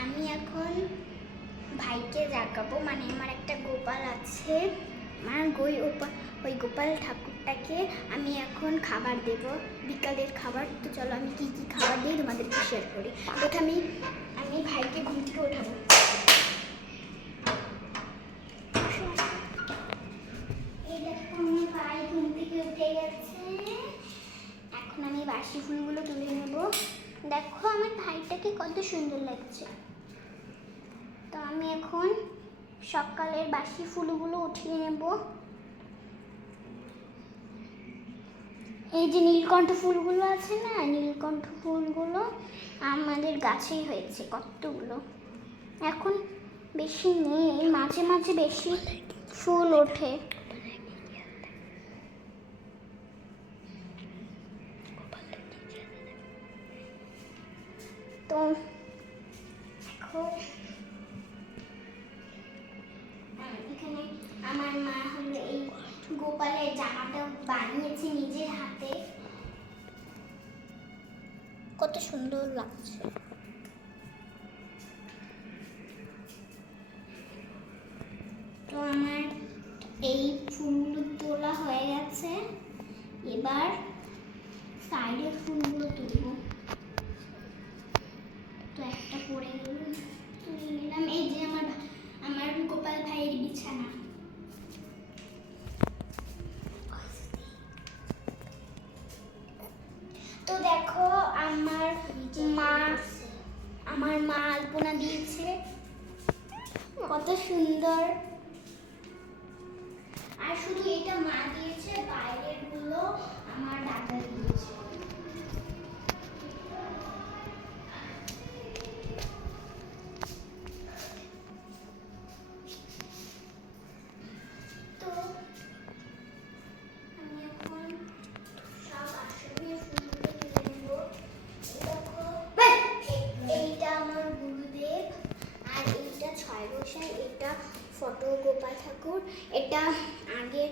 আমি এখন ভাইকে জাগাবো, মানে আমার একটা গোপাল আছে, আমার ওই গোপাল ঠাকুরটাকে আমি এখন খাবার দেব, বিকালের খাবার। তো চলো আমি কি কি খাবার দিই তোমাদেরকে শেয়ার করি। প্রথমে আমি ভাইকে ঘুম থেকে ওঠাবো। এই দেখো আমার ভাই ঘুম থেকে উঠে গেছে। এখন আমি বাসি ফুলগুলো তুলে নেব। দেখো আমার ভাইটাকে কত সুন্দর লাগছে। তো আমি এখন সকালের বাসি ফুলগুলো উঠিয়ে নেব। এই যে নীলকণ্ঠ ফুলগুলো আছে না, নীলকণ্ঠ ফুলগুলো আমাদের গাছেই হয়েছে কতগুলো। এখন বেশি নেই, মাঝে মাঝে বেশি ফুল ওঠে। তো এখন এখানে আমার মা হলো এই গোপালের জামাটা বানিয়েছে নিজের হাতে, কত সুন্দর লাগছে। তো আমার এই ফুলগুলো তোলা হয়ে গেছে, এবার সাইডের ফুলগুলো তুলব। তো একটা পড়ে গেল, তুলে নিলাম। এই যে আমার গোপাল ভাইয়ের বিছানা। তো দেখো আমার মা আলপনা দিয়েছে, কত সুন্দর। আর শুধু এটা মা দিয়েছে, বাইরের গুলো আমার দাদা দিয়েছে। তো আমি এখন সব আসলে ফুলগুলো তুলে নেব। দেখো এইটা আমার গুরুদেব, আর এইটা ছয় বসাই, এটা ফটো গোপাল ঠাকুর। এটা আগে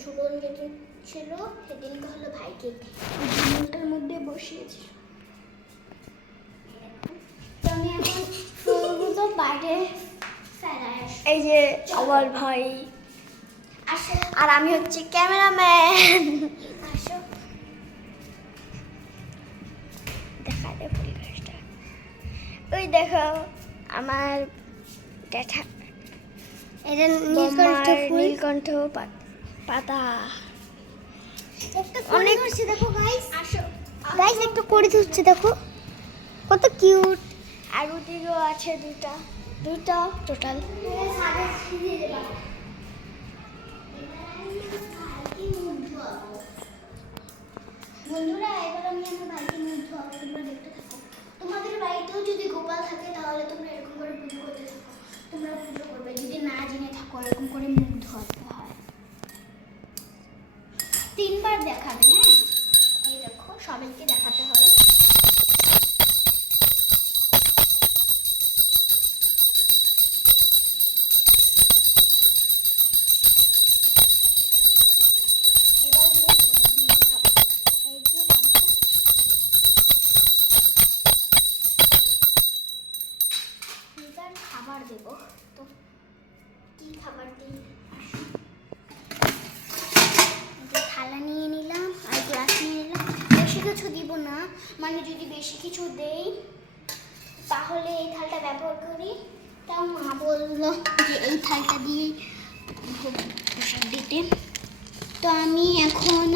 ঝুলন যেদিন ছিল সেদিনকে হলো ভাইকে ঝুলনটার মধ্যে বসিয়েছিল। তো আমি এখন ফুলগুলো বাইরে ফেলাই। এই যে আমার ভাই, আর আমি হচ্ছে ক্যামেরাম্যান। আসো দেখা দে পরিবেশটা। ওই দেখো আমার জ্যাঠা, এটা নীলকণ্ঠ ফুল, নীলকণ্ঠ পাতা। অনেক হচ্ছে দেখো গাইস। আসো গাইস একটু করে ধরছে, দেখো কত কিউট। আর ওদিকেও আছে দুটা টোটাল। বন্ধুরা এবার আমি আমার ভাইকে মুখ ধোয়াবো, তোমরা দেখতে থাকো। তোমাদের বাড়িতেও যদি গোপাল থাকে তাহলে তোমরা এরকম করে পুজো করতে থাকো, তোমরা পুজো করবে। যদি না জেনে থাকো এরকম করে মুখ ধোয়াতে হয়, 3 বার দেখাবে। হ্যাঁ এই দেখো সবাইকে দেখাতে হবে। এবার এই যে এবার খাবার দেব। তো কি খাবার দিই, থালা নিয়ে নিলাম আর গ্লাস নিয়ে নিলাম। বেশি কিছু দিব না, মানে যদি বেশি কিছু দেই তাহলে এই থালটা ব্যবহার করি। তাও মা বললো যে এই থালটা দিয়েই প্রসাদ দিতে। তো আমি এখন